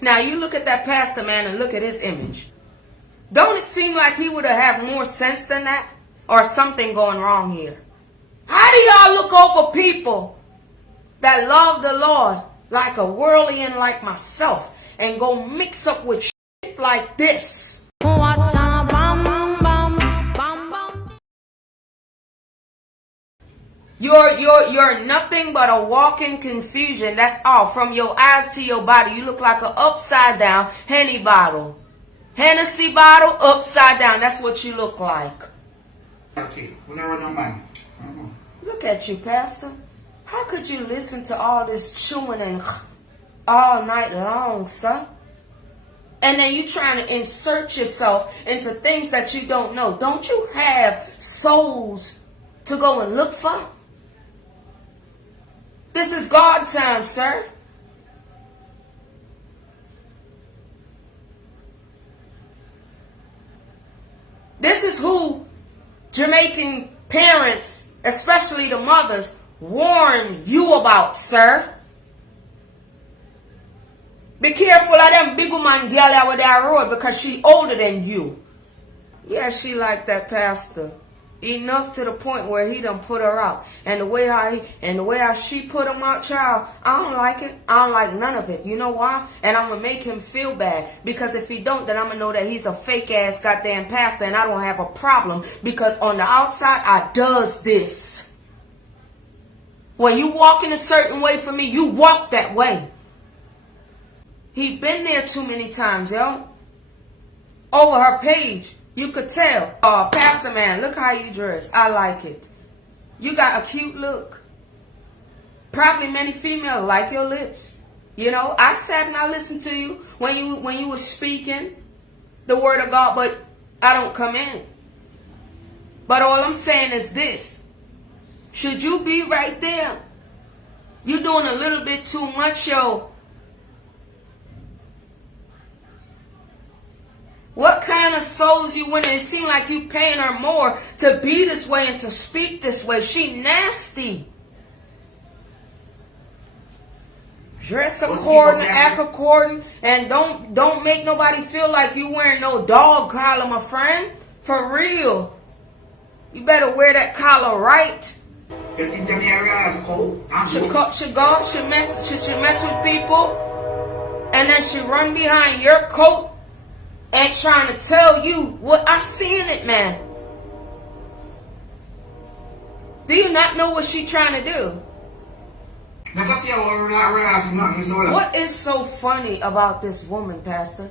Now you look at that pastor man and look at his image. Don't it seem like he would have more sense than that? Or something going wrong here? How do y'all look over people that love the Lord like a whirlwind like myself and go mix up with shit like this? You're nothing but a walking confusion. That's all. From your eyes to your body, you look like an upside down Henny bottle. Hennessy bottle upside down. That's what you look like. Look at you, Pastor. How could you listen to all this chewing and all night long, sir? And then you trying to insert yourself into things that you don't know. Don't you have souls to go and look for? This is God time, sir. This is who Jamaican parents, especially the mothers, warn you about, sir. Be careful of them big woman girl out that road because she older than you. Yeah, she like that pastor. Enough to the point where he done put her out. And the way how she put him out, child, I don't like it. I don't like none of it. You know why? And I'm going to make him feel bad. Because if he don't, then I'm going to know that he's a fake ass goddamn pastor and I don't have a problem. Because on the outside, I does this. When you walk in a certain way for me, you walk that way. He been there too many times, yo. Over her page. You could tell. Pastor man, look how you dress. I like it. You got a cute look. Probably many females like your lips. You know, I sat and I listened to you when you were speaking the word of God, but I don't come in. But all I'm saying is this. Should you be right there? You doing a little bit too much, yo. What kind of souls you winning? It seems like you paying her more to be this way and to speak this way. She nasty. Dress according, act according, and don't make nobody feel like you wearing no dog collar, my friend. For real. You better wear that collar right. She mess with people, and then she run behind your coat. And trying to tell you what I seen it, man. Do you not know what she trying to do? What is so funny about this woman, Pastor?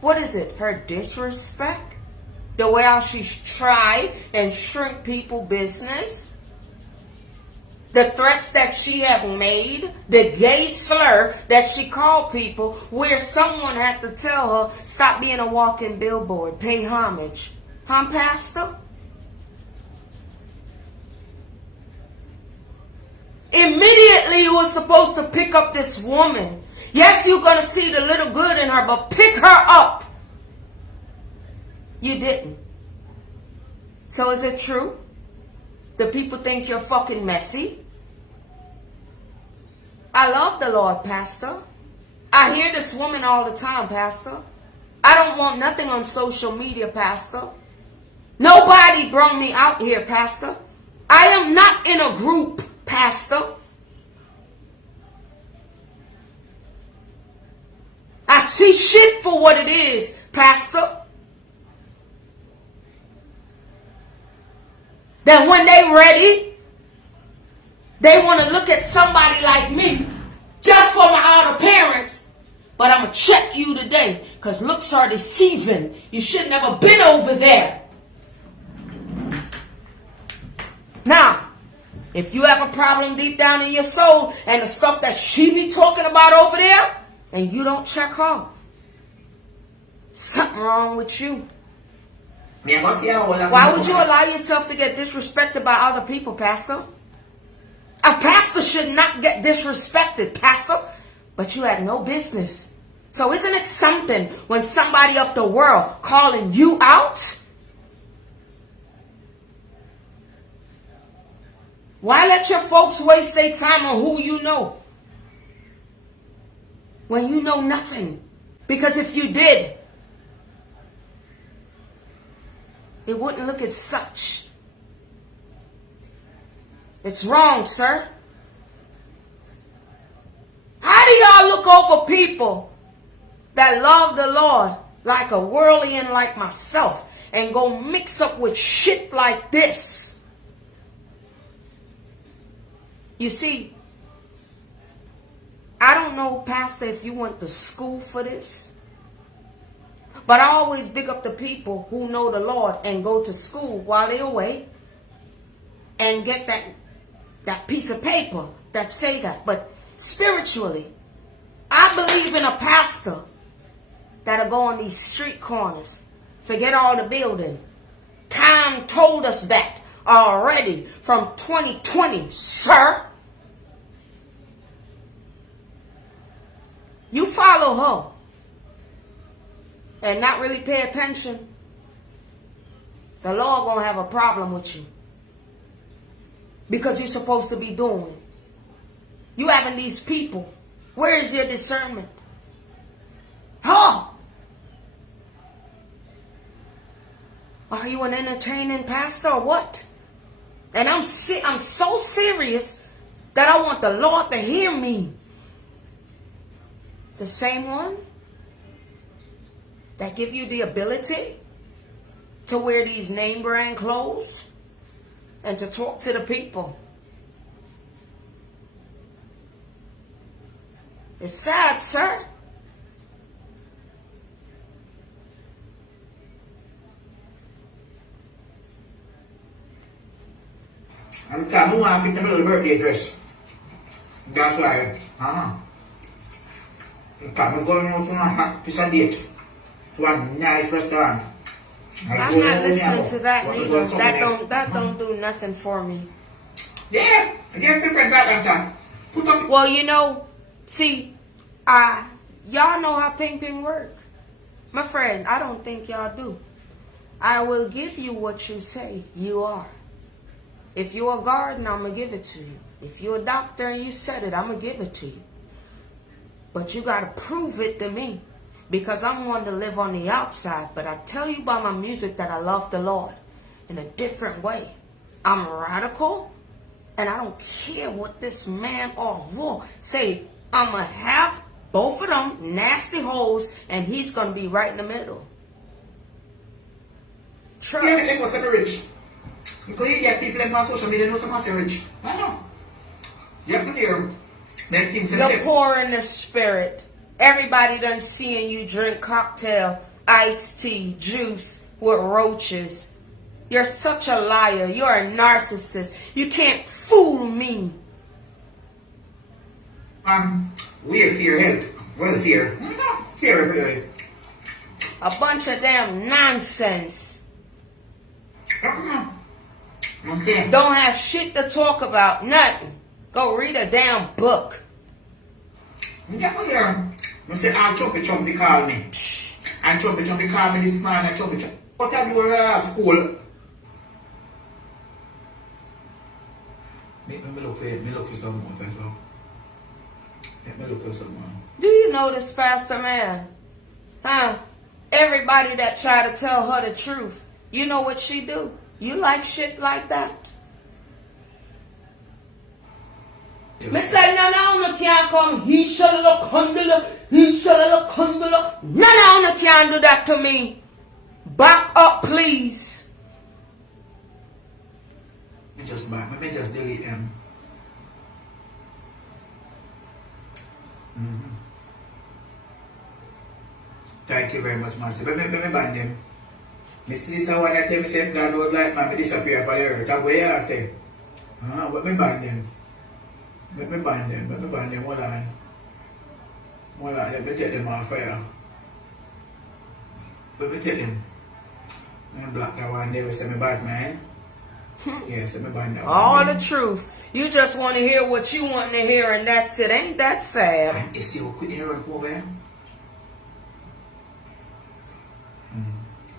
What is it? Her disrespect? The way how she try and shrink people business? The threats that she have made, the gay slur that she called people, where someone had to tell her, stop being a walking billboard, pay homage. Huh, Pastor? Immediately you were supposed to pick up this woman. Yes, you're going to see the little good in her, but pick her up. You didn't. So is it true? The people think you're fucking messy? I love the Lord, Pastor. I hear this woman all the time, Pastor. I don't want nothing on social media, Pastor. Nobody brought me out here, Pastor. I am not in a group, Pastor. I see shit for what it is, Pastor. Then when they ready, they want to look at somebody like me just for my outer appearance. But I'm going to check you today because looks are deceiving. You should never been over there. Now, if you have a problem deep down in your soul and the stuff that she be talking about over there, and you don't check her, something wrong with you. Why would you allow yourself to get disrespected by other people, Pastor? A pastor should not get disrespected, Pastor. But you had no business. So isn't it something when somebody of the world calling you out? Why let your folks waste their time on who you know? when you know nothing. Because if you did, it wouldn't look as such. It's wrong, sir. How do y'all look over people that love the Lord like a whirlwind like myself and go mix up with shit like this? You see, I don't know, Pastor, if you went to school for this, but I always big up the people who know the Lord and go to school while they're away and get that piece of paper that say that. But spiritually, I believe in a pastor that'll go on these street corners, forget all the building. Time told us that already from 2020, sir. You follow her and not really pay attention, the Lord gonna have a problem with you. Because you're supposed to be doing. You having these people. Where is your discernment? Huh? Are you an entertaining pastor or what? And I'm so serious that I want the Lord to hear me. The same one that give you the ability to wear these name brand clothes and to talk to the people. It's sad, sir. I'm telling you, I fit the little birthday dress. That's why. I'm going out on a piece of date to a nice restaurant. I'm not listening to that neither. That don't do nothing for me. Yeah, there's different that. Put up. Well, you know, see, y'all know how ping ping work. My friend, I don't think y'all do. I will give you what you say you are. If you're a gardener, I'm going to give it to you. If you're a doctor and you said it, I'm going to give it to you. But you got to prove it to me. Because I'm one to live on the outside. But I tell you by my music that I love the Lord in a different way. I'm radical. And I don't care what this man or woman say. I'm going to have both of them nasty holes. And he's going to be right in the middle. Trust. Yeah, they must be rich. Because you get people like on social media know someone say rich. I know. You have to hear. The poor in the spirit. Everybody done seeing you drink cocktail, iced tea, juice with roaches. You're such a liar. You're a narcissist. You can't fool me. We fear health. Welfare. Fear. A bunch of damn nonsense. Don't have shit to talk about. Nothing. Go read a damn book. Yeah, I say, Chumpy call me. And Chumpy call me this man, and Chumpy. What I do at school? Make me look for someone, so. Make me look for someone. Do you know this Pastor Man? Huh? Everybody that try to tell her the truth, you know what she do? You like shit like that? Me say no can't come. He shall look under. He shall look under. No can't do that to me. Back up, please. Me just delete them. Thank you very much, Marcia. Let me bind them. Me see someone that tell me say if God was like man, me disappear for the earth. That's what I say. Let me bind them. Let me bind them, hold on. Let me take them off fire. Let me take them. I'm block that one there, we say me bad man. Yes, let me bind that one. All the truth. You just want to hear what you want to hear and that's it. Ain't that sad? You see what could hear over there?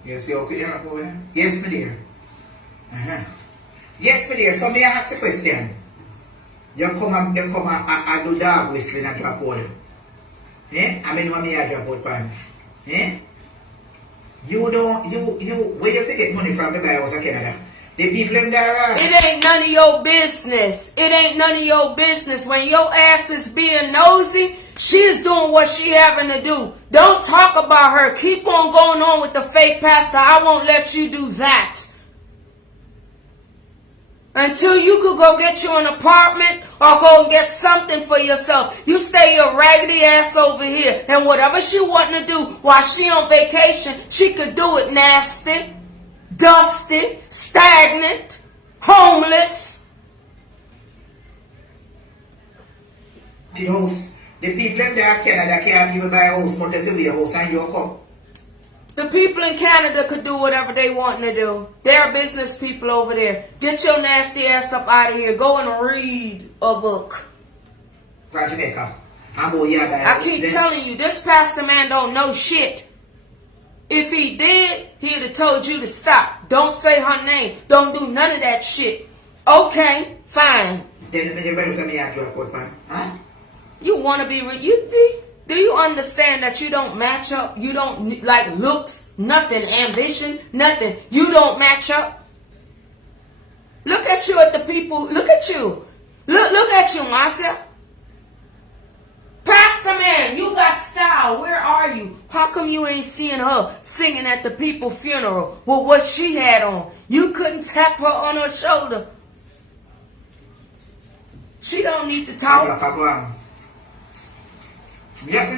You see what could hear over there? Yes, my dear. Yes, my dear, so may I ask a question? You come and do dog whistling and drop water. Eh? I mean, what me I drop out pan. Eh? You don't, where you take money from to buy house in Canada? The people in there. It ain't none of your business. It ain't none of your business. When your ass is being nosy, she's doing what she having to do. Don't talk about her. Keep on going on with the fake pastor. I won't let you do that. Until you could go get you an apartment or go and get something for yourself. You stay your raggedy ass over here. And whatever she wanting to do while she on vacation, she could do it nasty, dusty, stagnant, homeless. The house. The people in there in Canada can't even buy a house, but there's a house and you come. The people in Canada could do whatever they want to do. They're business people over there. Get your nasty ass up out of here. Go and read a book. I keep telling you, this pastor man don't know shit. If he did, he'd have told you to stop. Don't say her name. Don't do none of that shit. Okay, fine. You want to be... Do you understand that you don't match up? You don't like looks, nothing, ambition, nothing. You don't match up. Look at you at the people. Look at you. Look at you, Marcia. Pastor man, you got style. Where are you? How come you ain't seeing her singing at the people's funeral with what she had on? You couldn't tap her on her shoulder. She don't need to talk. Yeah,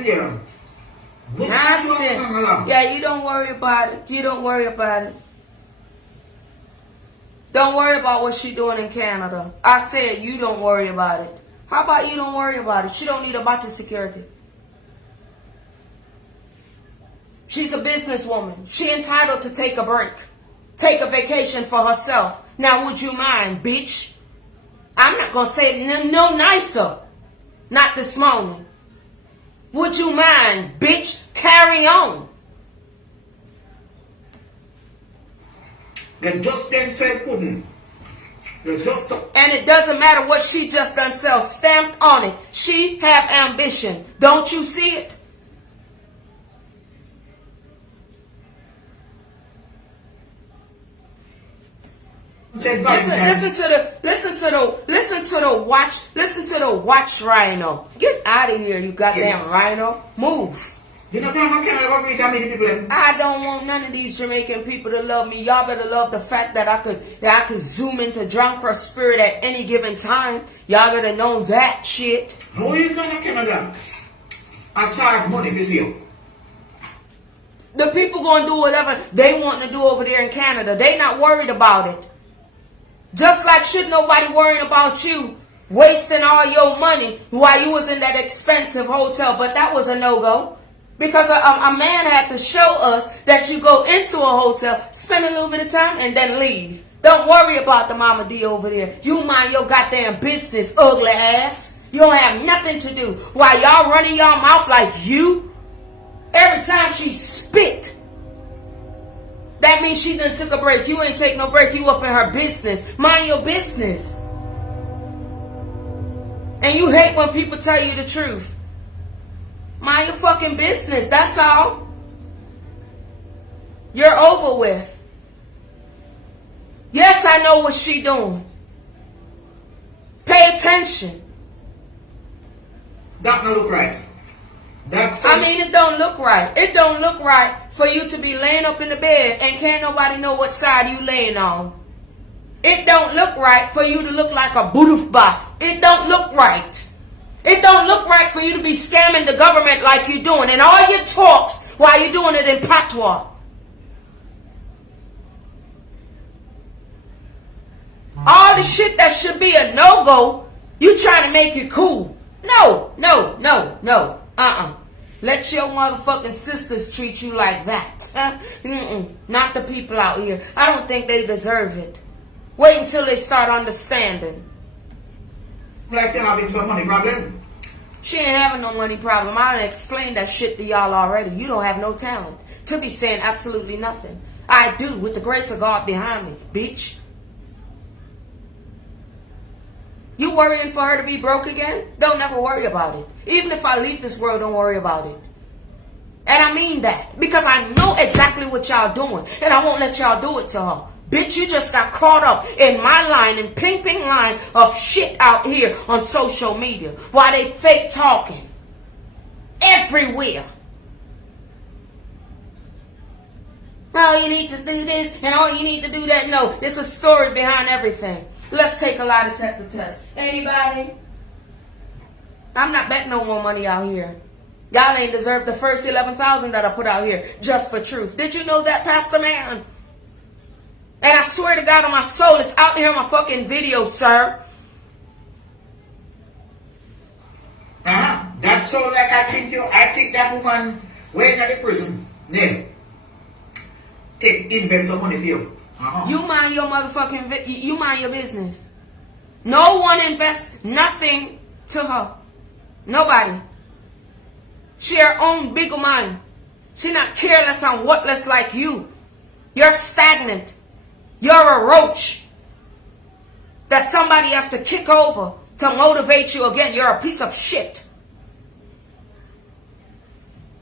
you don't worry about it. You don't worry about it. Don't worry about what she's doing in Canada. I said you don't worry about it. How about you don't worry about it? She don't need a body security. She's a businesswoman. She entitled to take a break. Take a vacation for herself. Now, would you mind, bitch? I'm not going to say no nicer. Not this morning. Would you mind, bitch? Carry on. They just didn't say couldn't. And it doesn't matter what she just done sell stamped on it. She have ambition. Don't you see it? Listen to the watch rhino. Get out of here, you goddamn rhino. Move. I don't want none of these Jamaican people to love me. Y'all better love the fact that I could zoom into drunker spirit at any given time. Y'all better know that shit. How you going to Canada? I charge money for you. The people gonna do whatever they want to do over there in Canada. They not worried about it. Just like should nobody worrying about you wasting all your money while you was in that expensive hotel. But that was a no-go. Because a man had to show us that you go into a hotel, spend a little bit of time, and then leave. Don't worry about the Mama D over there. You mind your goddamn business, ugly ass. You don't have nothing to do. While y'all running y'all mouth like you, every time she spit, that means she done took a break. You ain't take no break. You up in her business. Mind your business. And you hate when people tell you the truth. Mind your fucking business. That's all. You're over with. Yes, I know what she doing. Pay attention. That don't look right. I mean, it don't look right. It don't look right for you to be laying up in the bed and can't nobody know what side you laying on. It don't look right for you to look like a boodoof buff. It don't look right. It don't look right for you to be scamming the government like you're doing. And all your talks while you're doing it in patois. All the shit that should be a no-go, you trying to make it cool. No. Let your motherfucking sisters treat you like that. Not the people out here. I don't think they deserve it. Wait until they start understanding. Like you're having some money problem. She ain't having no money problem. I explained that shit to y'all already. You don't have no talent to be saying absolutely nothing. I do, with the grace of God behind me, bitch. You worrying for her to be broke again? Don't never worry about it. Even if I leave this world, don't worry about it. And I mean that. Because I know exactly what y'all doing. And I won't let y'all do it to her. Bitch, you just got caught up in my line and ping line of shit out here on social media. While they fake talking. Everywhere. Oh, you need to do this and oh, you need to do that. No, there's a story behind everything. Let's take a lie detector test. Anybody? I'm not betting no more money out here. Y'all ain't deserve the first 11,000 that I put out here just for truth. Did you know that, Pastor Man? And I swear to God on my soul, it's out here on my fucking video, sir. That's so like I think that woman waiting at the prison. Yeah. Invest some money for you. You mind your motherfucking, you mind your business. No one invests nothing to her. Nobody. She her own big man. She not careless and whatless like you. You're stagnant. You're a roach that somebody have to kick over to motivate you again. You're a piece of shit.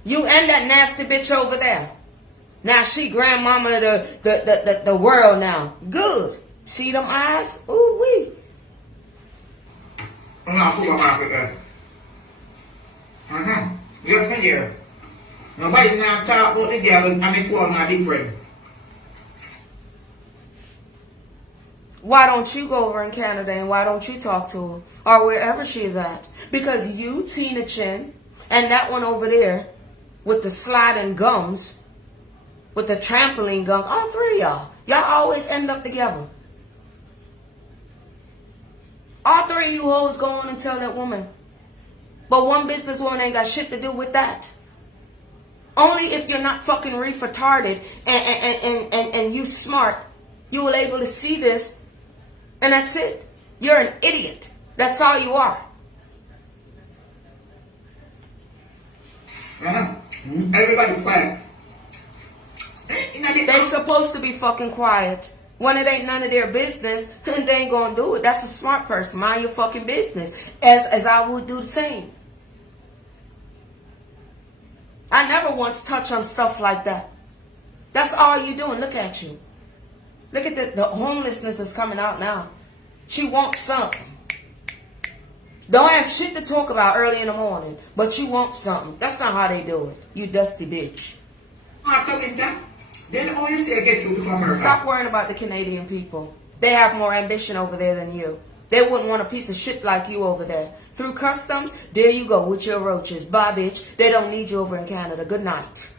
You and that nasty bitch over there. Now she grandmama of the world now. Good. See them eyes? Ooh wee. I'm not supermarket there. Look me here. Nobody now talk about the girl and me call my big friend. Why don't you go over in Canada and why don't you talk to her? Or wherever she is at. Because you, Tina Chin, and that one over there with the sliding gums, with the trampoline gums, all three of y'all always end up together. All three of you hoes go on and tell that woman. But one businesswoman ain't got shit to do with that. Only if you're not fucking retarded and you smart, you will able to see this. And that's it. You're an idiot. That's all you are. Everybody quiet. They supposed to be fucking quiet. When it ain't none of their business, they ain't gonna do it. That's a smart person. Mind your fucking business. As I would do the same. I never once touch on stuff like that. That's all you doing. Look at you. Look at the homelessness that's coming out now. She wants something. Don't have shit to talk about early in the morning, but you want something. That's not how they do it. You dusty bitch. Then all you say get you to America. Stop worrying about the Canadian people. They have more ambition over there than you. They wouldn't want a piece of shit like you over there. Through customs, there you go with your roaches. Bye, bitch. They don't need you over in Canada. Good night.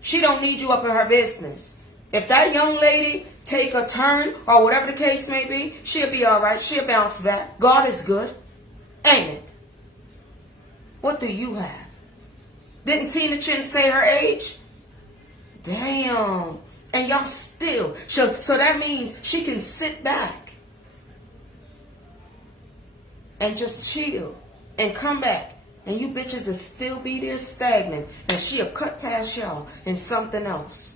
She don't need you up in her business. If that young lady take a turn or whatever the case may be, she'll be all right. She'll bounce back. God is good. Ain't it? What do you have? Didn't Tina Chin say her age? Damn. And y'all still. So that means she can sit back and just chill and come back. And you bitches will still be there stagnant. And she'll cut past y'all in something else.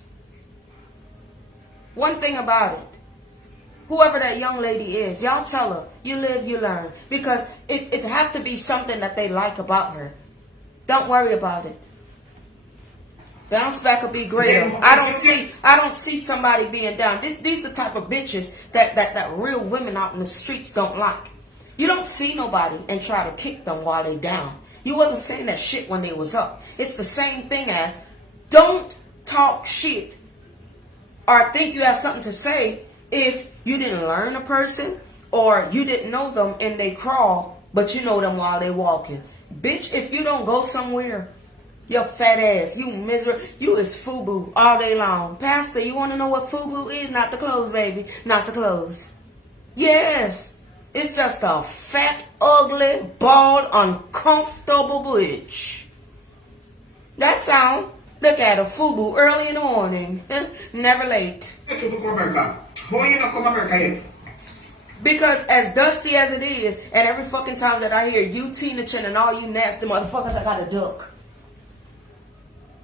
One thing about it. Whoever that young lady is, y'all tell her, you live, you learn. Because it has to be something that they like about her. Don't worry about it. Bounce back will be great. Yeah. I don't see somebody being down. These the type of bitches that real women out in the streets don't like. You don't see nobody and try to kick them while they down. You wasn't saying that shit when they was up. It's the same thing as don't talk shit or think you have something to say if you didn't learn a person or you didn't know them and they crawl, but you know them while they walking. Bitch, if you don't go somewhere, your fat ass, you miserable, you is FUBU all day long. Pastor, you want to know what FUBU is? Not the clothes, baby. Not the clothes. Yes. It's just a fat, ugly, bald, uncomfortable bitch. That's all. Look at her, FUBU, early in the morning. Never late. Why you not come America yet? Because as dusty as it is, and every fucking time that I hear you, Tina Chin, and all you nasty motherfuckers, I got a duck.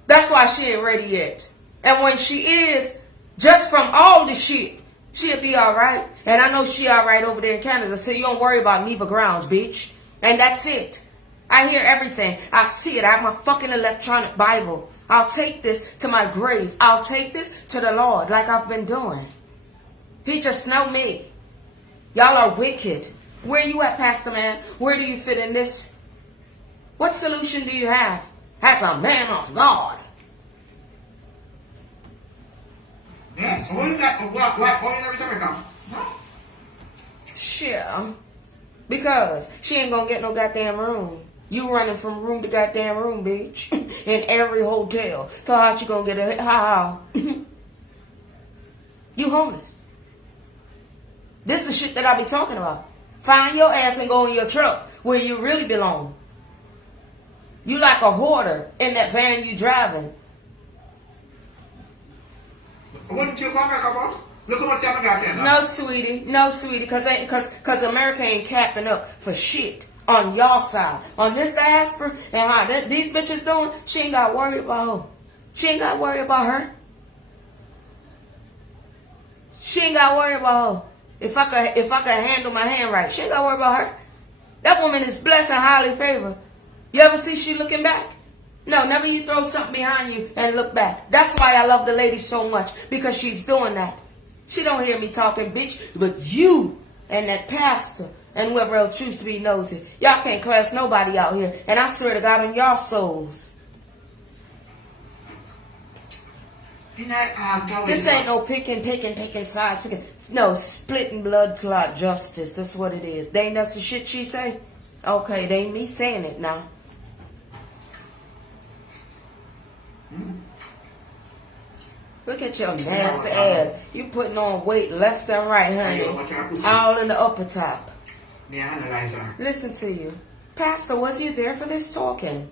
That's why she ain't ready yet. And when she is, just from all the shit, She'll be alright. And I know she alright over there in Canada. So you don't worry about Neva Grounds, bitch. And that's it. I hear everything. I see it. I have my fucking electronic Bible. I'll take this to my grave. I'll take this to the Lord like I've been doing. He just know me. Y'all are wicked. Where you at, Pastor Man? Where do you fit in this? What solution do you have as a man of God? Yeah, so what you got? What every time I come? No. Shit. Because she ain't gonna get no goddamn room. You running from room to goddamn room, bitch. In every hotel. So how you gonna get a how? You homeless. This the shit that I be talking about. Find your ass and go in your truck where you really belong. You like a hoarder in that van you driving. Wouldn't you come back about? Look at what y'all got there now. No, sweetie. No, sweetie. Cause America ain't capping up for shit on y'all side. On this diaspora and how these bitches doing, she ain't got to worry about her. She ain't got to worry about her. She ain't got to worry about her. If I could handle my hand right, she ain't got to worry about her. That woman is blessed and highly favored. You ever see she looking back? No, never you throw something behind you and look back. That's why I love the lady so much, because she's doing that. She don't hear me talking, bitch, but you and that pastor and whoever else choose to be nosy. Y'all can't class nobody out here, and I swear to God on y'all souls. This ain't no picking sides. No, splitting blood clot justice. That's what it is. Ain't that's the shit she say? Okay, they ain't me saying it now. Look at your nasty ass. You putting on weight left and right, honey. All in the upper top. Listen to you. Pastor, was you there for this talking?